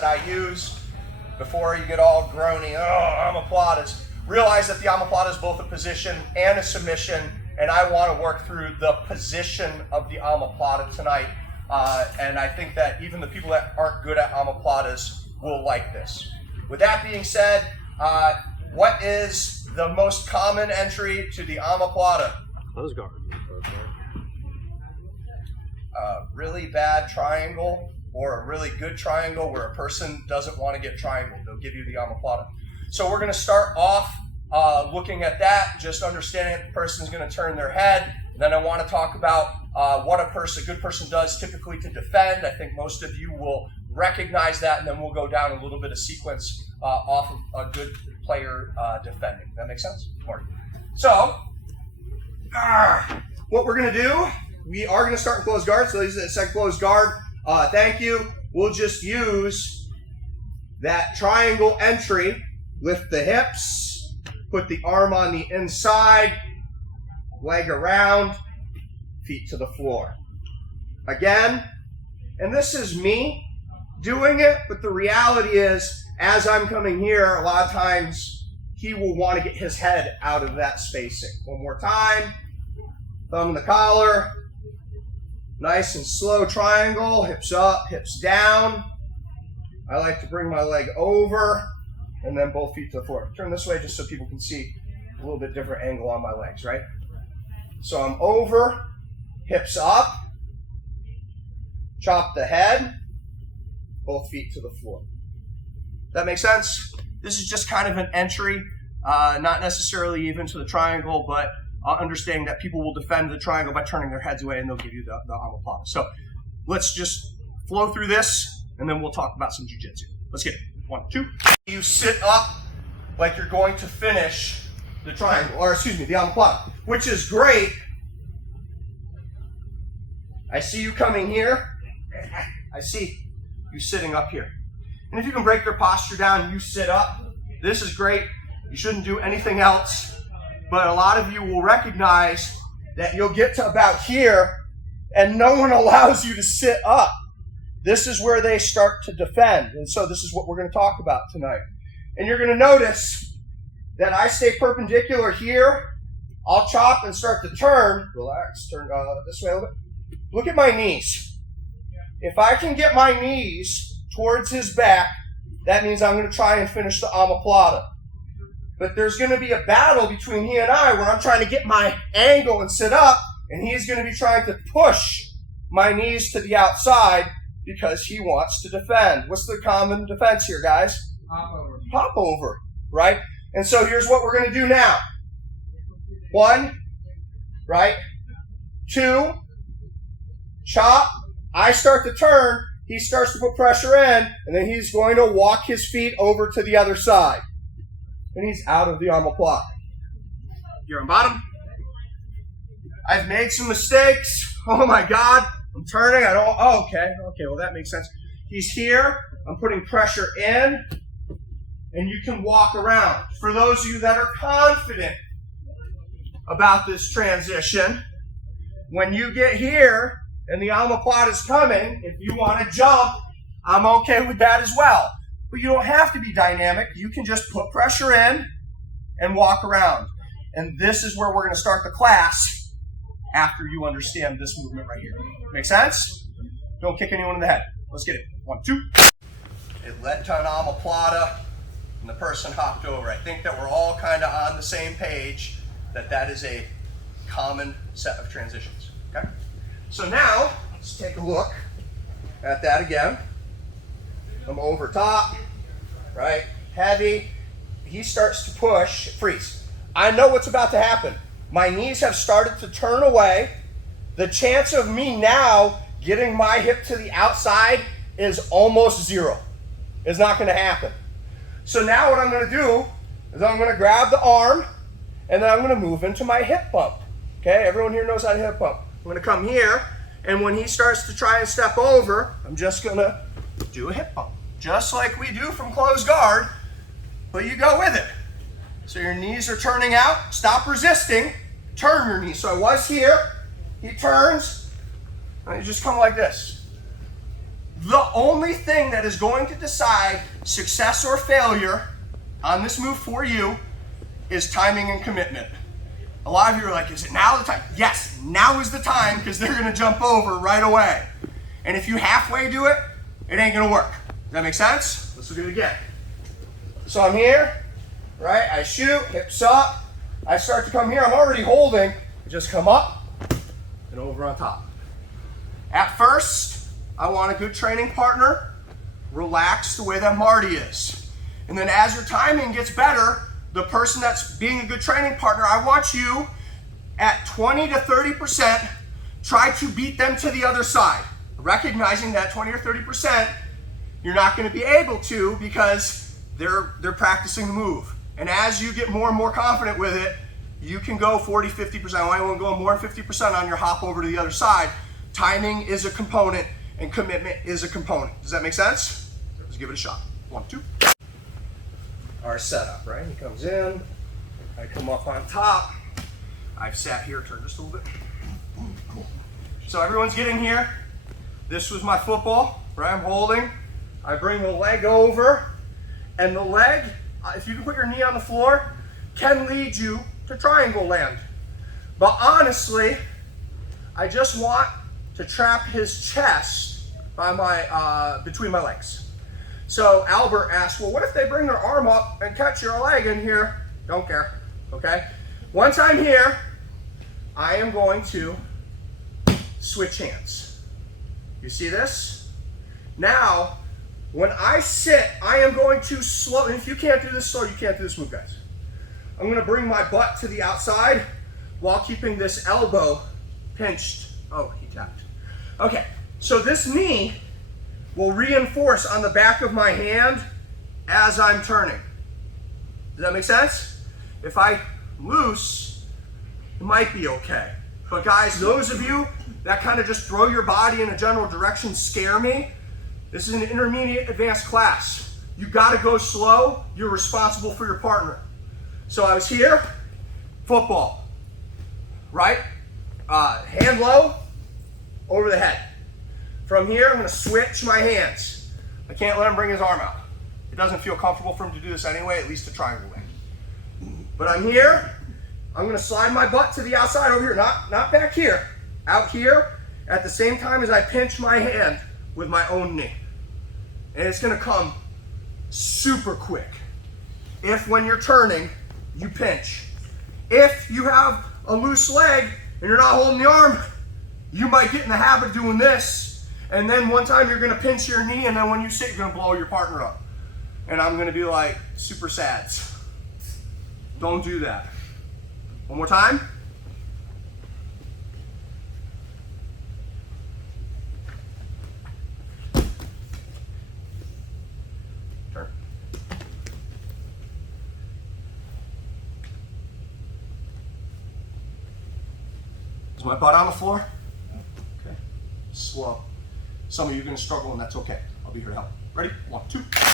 that I use before you get all groany, omoplatas. Realize that the omoplata is both a position and a submission, and I want to work through the position of the omoplata tonight. And I think that even the people that aren't good at omoplatas will like this. With that being said, what is the most common entry to the omoplata? Close guard. A really bad triangle or a really good triangle where a person doesn't want to get triangled. They'll give you the omoplata. So we're going to start off looking at that, just understanding that the person is going to turn their head. Then I want to talk about what a good person does typically to defend. I think most of you will recognize that, and then we'll go down a little bit of sequence off of a good player defending. That makes sense? Morning. So, what we're going to do, we are going to start in closed guard. So this is the second closed guard. Thank you. We'll just use that triangle entry. Lift the hips, put the arm on the inside, leg around, feet to the floor. Again, and this is me doing it, but the reality is, as I'm coming here, a lot of times he will want to get his head out of that spacing. One more time, thumb in the collar, nice and slow triangle, hips up, hips down. I like to bring my leg over, and then both feet to the floor. Turn this way just so people can see a little bit different angle on my legs, right? So I'm over, hips up, chop the head, both feet to the floor. That makes sense? This is just kind of an entry, not necessarily even to the triangle, but understanding that people will defend the triangle by turning their heads away, and they'll give you the omoplata. So let's just flow through this, and then we'll talk about some jiu-jitsu. Let's get it. 1, 2. You sit up like you're going to finish the triangle, or excuse me, the omoplata, which is great. I see you coming here. I see you sitting up here. And if you can break your posture down, you sit up. This is great. You shouldn't do anything else. But a lot of you will recognize that you'll get to about here, and no one allows you to sit up. This is where they start to defend. And so this is what we're going to talk about tonight. And you're going to notice that I stay perpendicular here. I'll chop and start to turn. Relax. Turn this way a little bit. Look at my knees. If I can get my knees towards his back, that means I'm going to try and finish the omoplata. But there's going to be a battle between he and I where I'm trying to get my angle and sit up, and he's going to be trying to push my knees to the outside because he wants to defend. What's the common defense here, guys? Pop over. Pop over, right? And so here's what we're going to do now. 1, right? 2, chop. I start to turn. He starts to put pressure in, and then he's going to walk his feet over to the other side. And he's out of the omoplata. You're on bottom. I've made some mistakes. Oh my God. I'm turning. Okay, well that makes sense. He's here. I'm putting pressure in, and you can walk around. For those of you that are confident about this transition, when you get here and the omoplata is coming, if you want to jump, I'm okay with that as well. But you don't have to be dynamic. You can just put pressure in and walk around. And this is where we're going to start the class after you understand this movement right here. Make sense? Don't kick anyone in the head. Let's get it. 1, 2. It led to an omoplata, and the person hopped over. I think that we're all kind of on the same page that is a common set of transitions. Okay? So now, let's take a look at that again. I'm over top, right? Heavy. He starts to push, freeze. I know what's about to happen. My knees have started to turn away. The chance of me now getting my hip to the outside is almost 0. It's not going to happen. So now what I'm going to do is I'm going to grab the arm, and then I'm going to move into my hip bump. Okay, everyone here knows how to hip bump. I'm going to come here, and when he starts to try and step over, I'm just going to do a hip bump. Just like we do from closed guard, but you go with it. So your knees are turning out. Stop resisting. Turn your knees. So I was here. He turns, and you just come like this. The only thing that is going to decide success or failure on this move for you is timing and commitment. A lot of you are like, is it now the time? Yes, now is the time, because they're gonna jump over right away. And if you halfway do it, it ain't gonna work. Does that make sense? Let's do it again. So I'm here, right? I shoot, hips up. I start to come here, I'm already holding. I just come up and over on top. At first, I want a good training partner. Relax the way that Marty is. And then as your timing gets better, the person that's being a good training partner, I want you at 20 to 30%, try to beat them to the other side. Recognizing that 20 or 30%, you're not gonna be able to, because they're practicing the move. And as you get more and more confident with it, you can go 40, 50%. I want to go more than 50% on your hop over to the other side. Timing is a component and commitment is a component. Does that make sense? Let's give it a shot. 1, 2. Our setup, right? He comes in, I come up on top. I've sat here, turn just a little bit. Cool. So everyone's getting here. This was my football, right? I'm holding. I bring the leg over, and the leg, if you can put your knee on the floor, can lead you to triangle land. But honestly, I just want to trap his chest by my between my legs. So Albert asked, well, what if they bring their arm up and catch your leg in here? Don't care, okay? Once I'm here, I am going to switch hands. You see this? Now, when I sit, I am going to slow, and if you can't do this slow, you can't do this move, guys. I'm gonna bring my butt to the outside while keeping this elbow pinched. Oh, he tapped. Okay, so this knee will reinforce on the back of my hand as I'm turning. Does that make sense? If I loose, it might be okay. But guys, those of you that kind of just throw your body in a general direction scare me. This is an intermediate advanced class. You gotta go slow, you're responsible for your partner. So I was here, football, right? Hand low, over the head. From here, I'm gonna switch my hands. I can't let him bring his arm out. It doesn't feel comfortable for him to do this anyway, at least a triangle way. But I'm here, I'm gonna slide my butt to the outside over here, not back here, out here, at the same time as I pinch my hand with my own knee. And it's gonna come super quick. If when you're turning, you pinch. If you have a loose leg and you're not holding the arm, you might get in the habit of doing this. And then one time you're gonna pinch your knee, and then when you sit, you're gonna blow your partner up. And I'm gonna be like, super sad. Don't do that. One more time. Turn. Is my butt on the floor? Okay. Slow. Some of you are going to struggle, and that's okay. I'll be here to help. Ready? 1, 2.